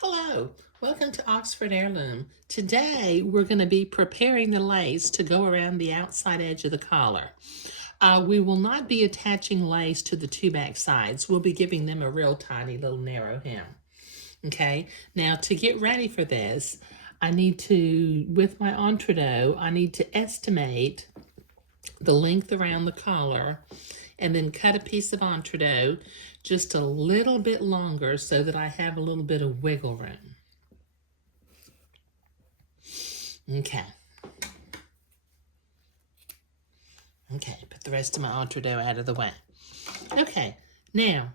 Hello, welcome to Oxford Heirloom. Today we're going to be preparing the lace to go around the outside edge of the collar. We will not be attaching lace to the two back sides. We'll be giving them a real tiny little narrow hem. Okay, now to get ready for this, I need to, with my entredot, I need to estimate the length around the collar and then cut a piece of entredot just a little bit longer so that I have a little bit of wiggle room. Okay. Okay, put the rest of my entredot out of the way. Okay, now,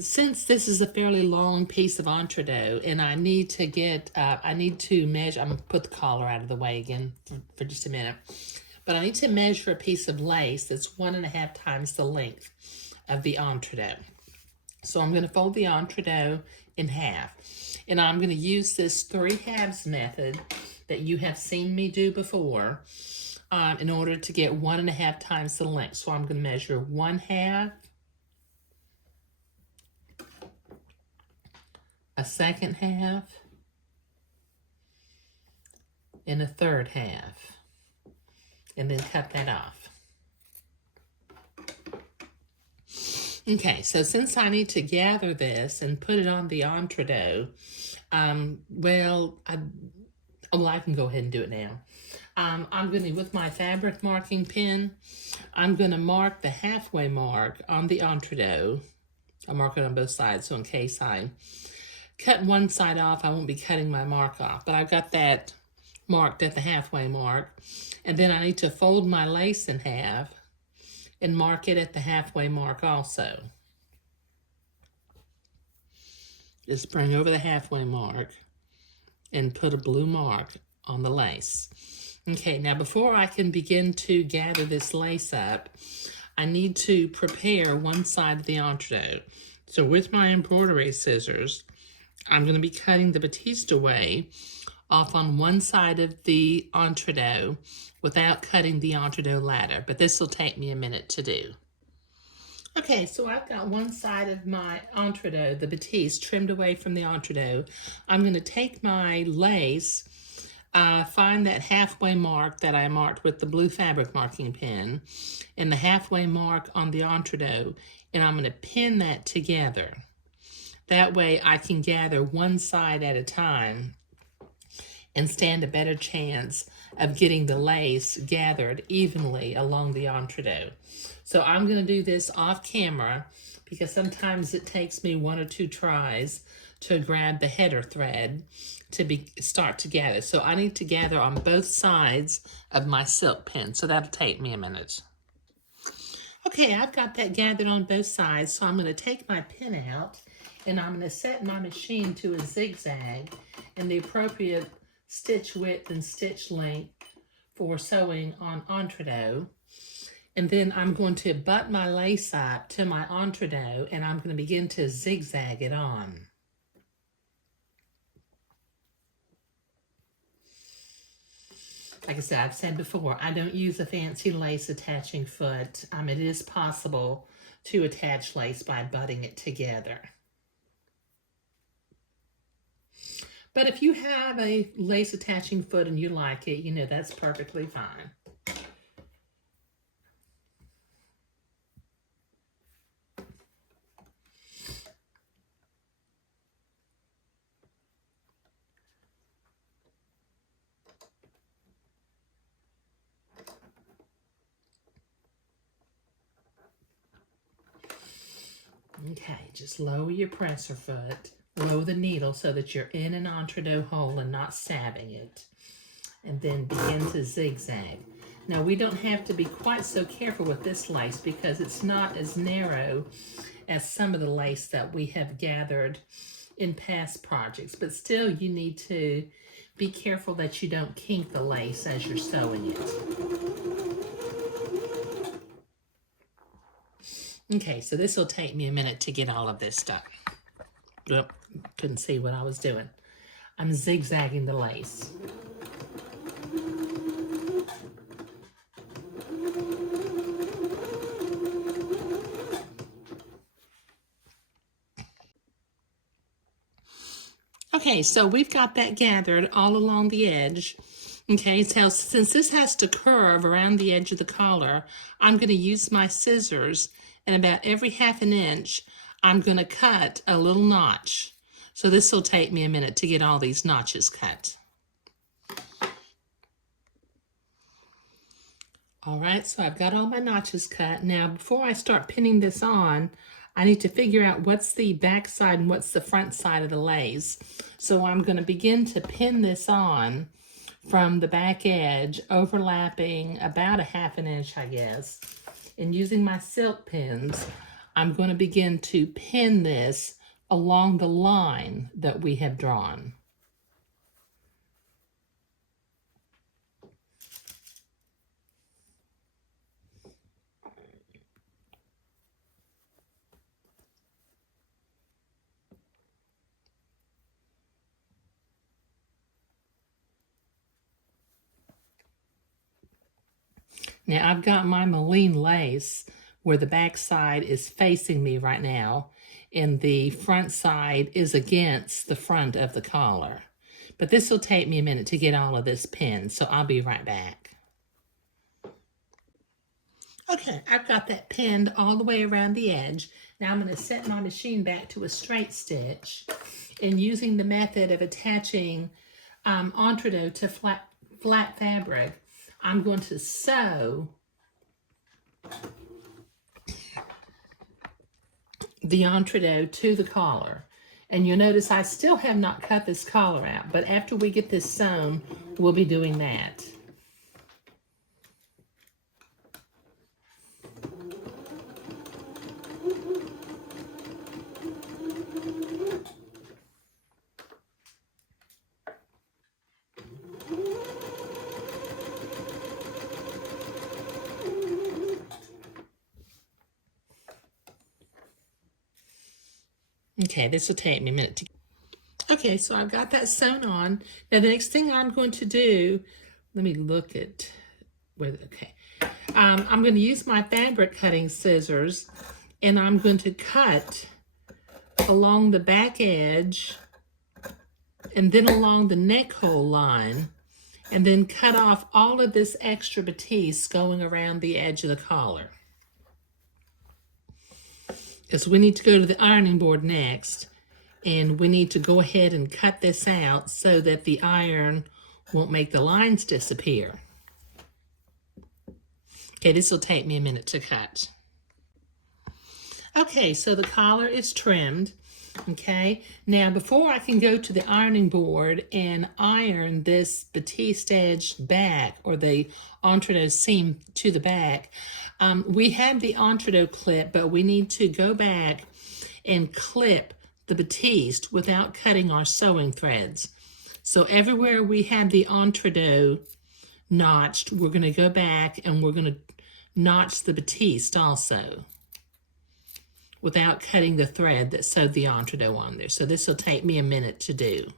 since this is a fairly long piece of entredot and I need to measure, I'm gonna put the collar out of the way again for just a minute. But I need to measure a piece of lace that's 1.5 times the length of the entredot. So I'm going to fold the entredot in half. And I'm going to use this 3/2 method that you have seen me do before in order to get 1.5 times the length. So I'm going to measure 1/2, a 2nd half, and a 3rd half. And then cut that off. Okay, so since I need to gather this and put it on the entredot, I can go ahead and do it now. I'm going to, with my fabric marking pen, I'm going to mark the halfway mark on the entredot. I'll mark it on both sides, so in case I cut one side off, I won't be cutting my mark off. But I've got that marked at the halfway mark. And then I need to fold my lace in half and mark it at the halfway mark also. Just bring over the halfway mark and put a blue mark on the lace. Okay, now before I can begin to gather this lace up, I need to prepare one side of the entredot. So with my embroidery scissors, I'm going to be cutting the batiste away off on one side of the entredot without cutting the entredot ladder, but this will take me a minute to do. Okay, so I've got one side of my entredot, the batiste, trimmed away from the entredot. I'm going to take my lace, find that halfway mark that I marked with the blue fabric marking pen, and the halfway mark on the entredot, and I'm going to pin that together. That way I can gather one side at a time and stand a better chance of getting the lace gathered evenly along the entredot. So I'm going to do this off camera because sometimes it takes me 1 or 2 tries to grab the header thread to start to gather. So I need to gather on both sides of my silk pin, so that'll take me a minute. Okay, I've got that gathered on both sides, so I'm going to take my pin out and I'm going to set my machine to a zigzag in the appropriate stitch width and stitch length for sewing on entredot. And then I'm going to butt my lace up to my entredot and I'm going to begin to zigzag it on. Like I said, I've said before, I don't use a fancy lace attaching foot. It is possible to attach lace by butting it together. But if you have a lace attaching foot and you like it, that's perfectly fine. Okay, just lower your presser foot, lower the needle so that you're in an entredot hole and not stabbing it, and then begin to zigzag. Now we don't have to be quite so careful with this lace because it's not as narrow as some of the lace that we have gathered in past projects, but still you need to be careful that you don't kink the lace as you're sewing it. Okay, so this will take me a minute to get all of this done. Oop, couldn't see what I was doing. I'm zigzagging the lace. Okay, so we've got that gathered all along the edge. Okay, so since this has to curve around the edge of the collar, I'm going to use my scissors, and about every ½ inch, I'm going to cut a little notch. So this will take me a minute to get all these notches cut. All right, so I've got all my notches cut. Now, before I start pinning this on, I need to figure out what's the back side and what's the front side of the lace. So I'm going to begin to pin this on from the back edge, overlapping about a ½ inch, I guess. And using my silk pins, I'm going to begin to pin this along the line that we have drawn. Now I've got my Moline lace where the back side is facing me right now, and the front side is against the front of the collar. But this will take me a minute to get all of this pinned, so I'll be right back. Okay, I've got that pinned all the way around the edge. Now I'm going to set my machine back to a straight stitch, and using the method of attaching entredot to flat fabric, I'm going to sew the entredot to the collar. And you'll notice I still have not cut this collar out, but after we get this sewn, we'll be doing that. Okay, this will take me a minute to. Okay, so I've got that sewn on. Now the next thing I'm going to do, let me look at where. Okay, I'm going to use my fabric cutting scissors, and I'm going to cut along the back edge, and then along the neck hole line, and then cut off all of this extra batiste going around the edge of the collar. Because we need to go to the ironing board next, and we need to go ahead and cut this out so that the iron won't make the lines disappear. Okay, this will take me a minute to cut. Okay, so the collar is trimmed. Okay, now before I can go to the ironing board and iron this batiste edge back, or the entredot seam to the back, we have the entredot clip, but we need to go back and clip the batiste without cutting our sewing threads. So everywhere we have the entredot notched, we're going to go back and we're going to notch the batiste also, without cutting the thread that sewed the entredot on there. So this will take me a minute to do.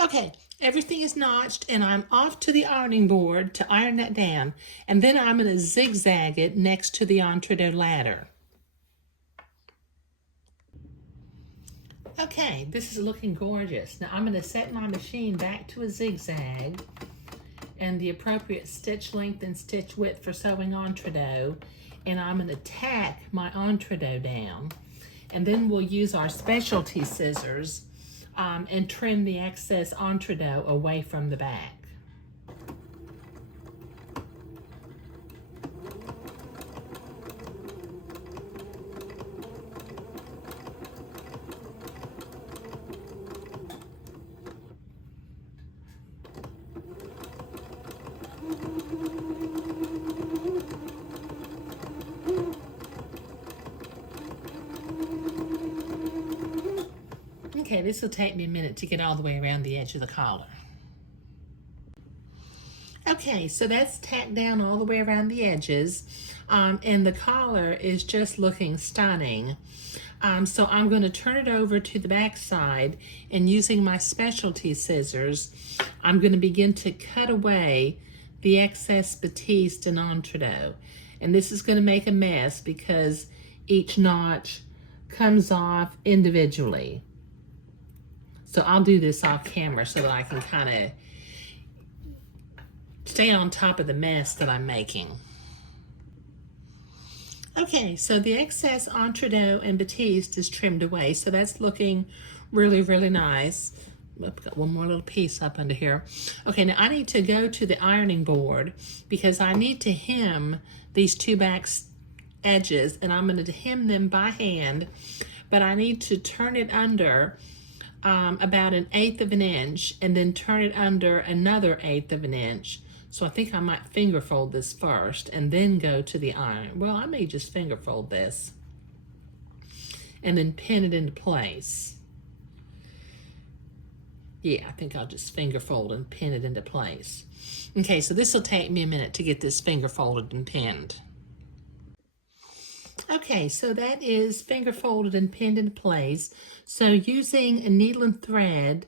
Okay, everything is notched, and I'm off to the ironing board to iron that down, and then I'm going to zigzag it next to the entredot ladder. Okay, this is looking gorgeous. Now I'm going to set my machine back to a zigzag and the appropriate stitch length and stitch width for sewing entredot, and I'm going to tack my entredot down, and then we'll use our specialty scissors and trim the excess entredot away from the back. Okay, this will take me a minute to get all the way around the edge of the collar. Okay, so that's tacked down all the way around the edges, and the collar is just looking stunning. So I'm going to turn it over to the back side, and using my specialty scissors, I'm going to begin to cut away the excess batiste and entredot. And this is going to make a mess because each notch comes off individually. So I'll do this off camera so that I can kind of stay on top of the mess that I'm making. Okay, so the excess entrecôte and batiste is trimmed away, so that's looking really, really nice. I've got one more little piece up under here. Okay, now I need to go to the ironing board because I need to hem these two back edges, and I'm going to hem them by hand, but I need to turn it under about 1/8 of an inch and then turn it under another 1/8 of an inch. So I think I might finger fold this first and then go to the iron. Well, I may just finger fold this and then pin it into place. Yeah, I think I'll just finger fold and pin it into place. Okay, so this will take me a minute to get this finger folded and pinned. Okay, so that is finger folded and pinned into place. So using a needle and thread,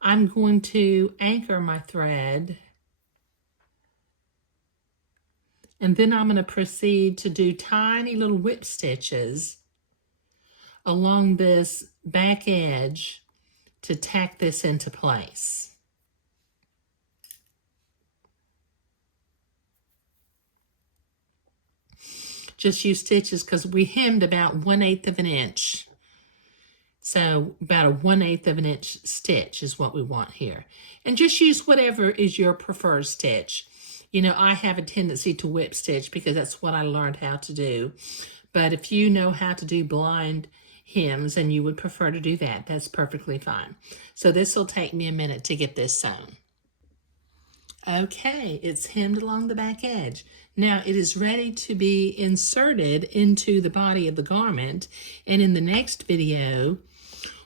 I'm going to anchor my thread. And then I'm going to proceed to do tiny little whip stitches along this back edge to tack this into place. Just use stitches because we hemmed about 1/8 of an inch. So about a 1/8 of an inch stitch is what we want here. And just use whatever is your preferred stitch. You know, I have a tendency to whip stitch because that's what I learned how to do. But if you know how to do blind hems and you would prefer to do that, that's perfectly fine. So this will take me a minute to get this sewn. Okay, it's hemmed along the back edge. Now it is ready to be inserted into the body of the garment. And in the next video,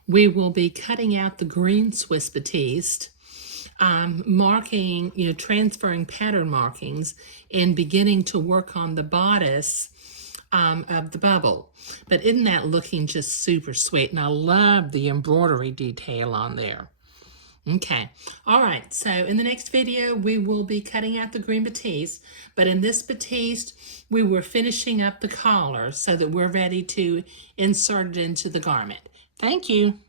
we will be cutting out the green Swiss batiste, marking, transferring pattern markings and beginning to work on the bodice of the bubble. But isn't that looking just super sweet? And I love the embroidery detail on there. Okay, all right, so in the next video, we will be cutting out the green batiste, but in this batiste, we were finishing up the collar so that we're ready to insert it into the garment. Thank you.